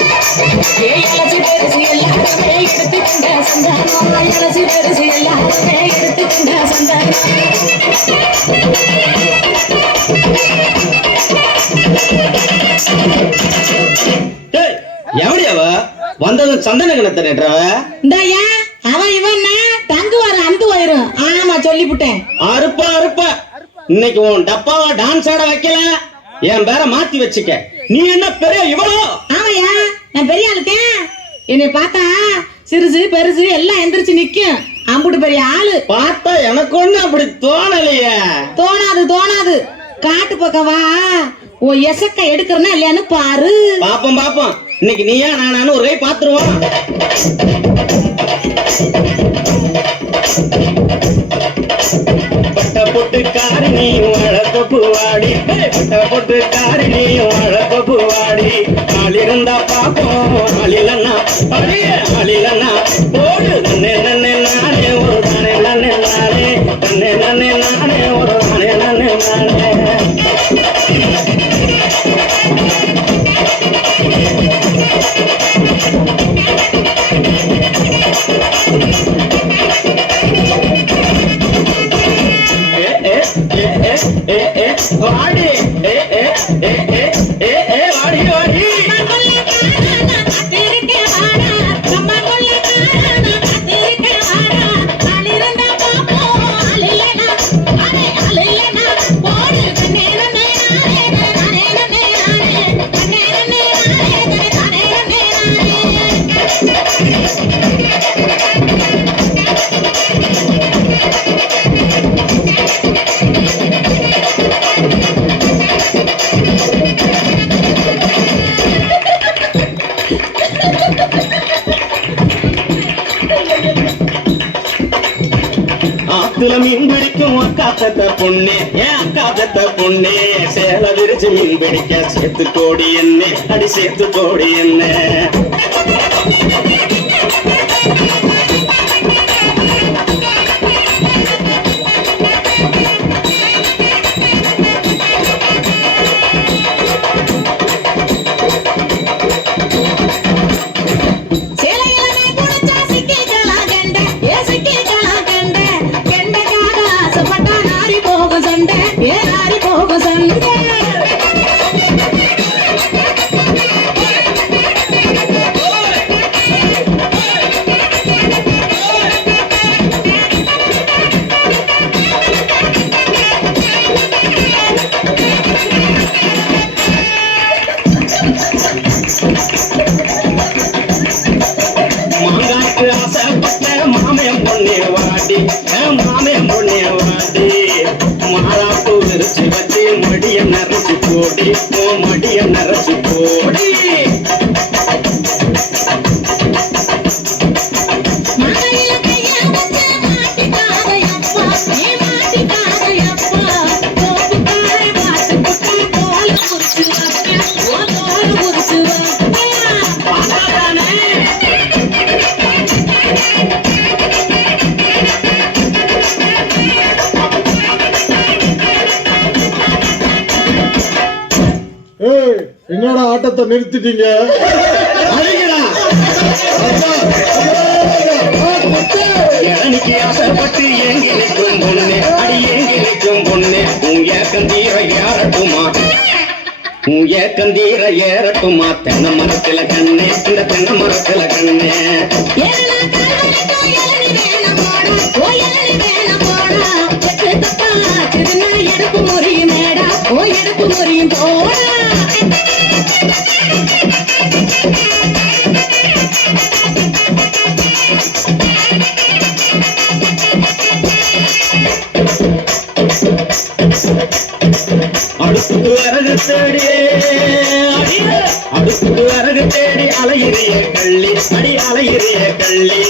இளசி பெருசு எல்லாருமே எடுத்துக்கின்ற சந்தானம் இளசி பெருசு எல்லாருமே எடுத்துக்கின்ற சந்தானம் எவடியவ வந்ததும் சந்தன கிணத்தனேன்றவ இந்தாயா அவன் இவன் தங்கு வர அந்து வயிரும் ஆமா சொல்லிவிட்டேன் அறுப்பா அறுப்பா இன்னைக்கு உன் டப்பாவா டான்ஸ் ஆட வைக்கல என் பேரை மாத்தி வச்சுக்க நீ என்ன பெரிய இவளோ ஆமையா நான் பெரிய ஆளுக்கேன் என்னை பார்த்தா சிறுசு பெருசு எல்லாம் எந்திரிச்சு நிக்கும் அம்புட்டு பெரிய ஆளு பார்த்தா எனக்கு ஒண்ணு அப்படி தோணலையே தோணாது காட்டு பக்கம் வா உன் எசக்க எடுக்கிறனா இல்லையான்னு பாரு பாப்போம் பாப்போம் இன்னைக்கு நீயா நானானு ஒரு கை பாத்துருவோம் பட்ட பொட்டு காரி நீ வளர்த்த பூவாடி பட்ட பொட்டு காரி நீ வளர்த்த பூவாடி ஆளிருந்தா பாப்போம் ஆளிலன்னா ஆளிலன்னா போடு நன்னே நன்னே நானே ஒரு தானே நன்னே நானே நன்னே நன்னே நானே ஒரு தானே நன்னே நானே வாடி வாடி வாடி ஆத்துல மீன் பிடிக்கும் அக்கா பெத்த பொண்ணு ஏன் அக்கா பெத்த பொண்ணு சேல விரிச்சு மீன் பிடிக்க சேர்த்து கோடி என்ன அடி சேர்த்து கோடி என்ன மாங்காய்க்கு ஆசைப்பட்ட மாமயம் பொண்ணே வாடி மாமயம் பொண்ணே வாடி மாறாப்பு விரிச்சு வச்சு மடிய நரைச்சு போடி மடிய நரைச்சு போடி என்னடா ஆட்டத்தை நிறுத்திட்டீங்க எனக்கு ஆசைப்பட்டு ஏங்கி நிற்கும் பொண்ணு அடி ஏங்கி நிற்கும் பொண்ணு உன் ஏக்கந்தீர ஏறட்டுமா உன் ஏக்கந்தீர ஏறட்டுமா தென்னை மரத்துல கண்ணே இந்த தென்னை மரத்துல கண்ணே எடுப்பு முறியும் மேடா ஓ எடுப்பு முறியும் போடா அடுப்புக்கு வரகு தேடி அடுப்புக்கு வரகு தேடி அலையிறிய கள்ளி அடி அலையிறிய கள்ளி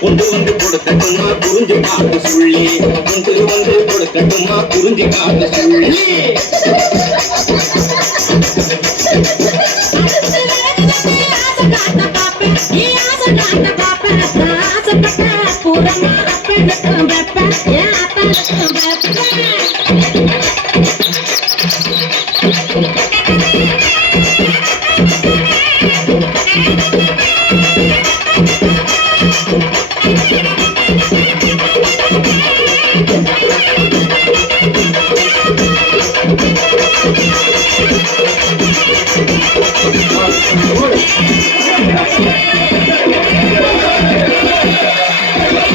கொண்டு வந்து கொடுக்கட்டுமா குறிஞ்சி காத்து சொல்லி கொண்டு வந்து கொடுக்கட்டுமா குறிஞ்சி காத்து சொல்லி ஓடு.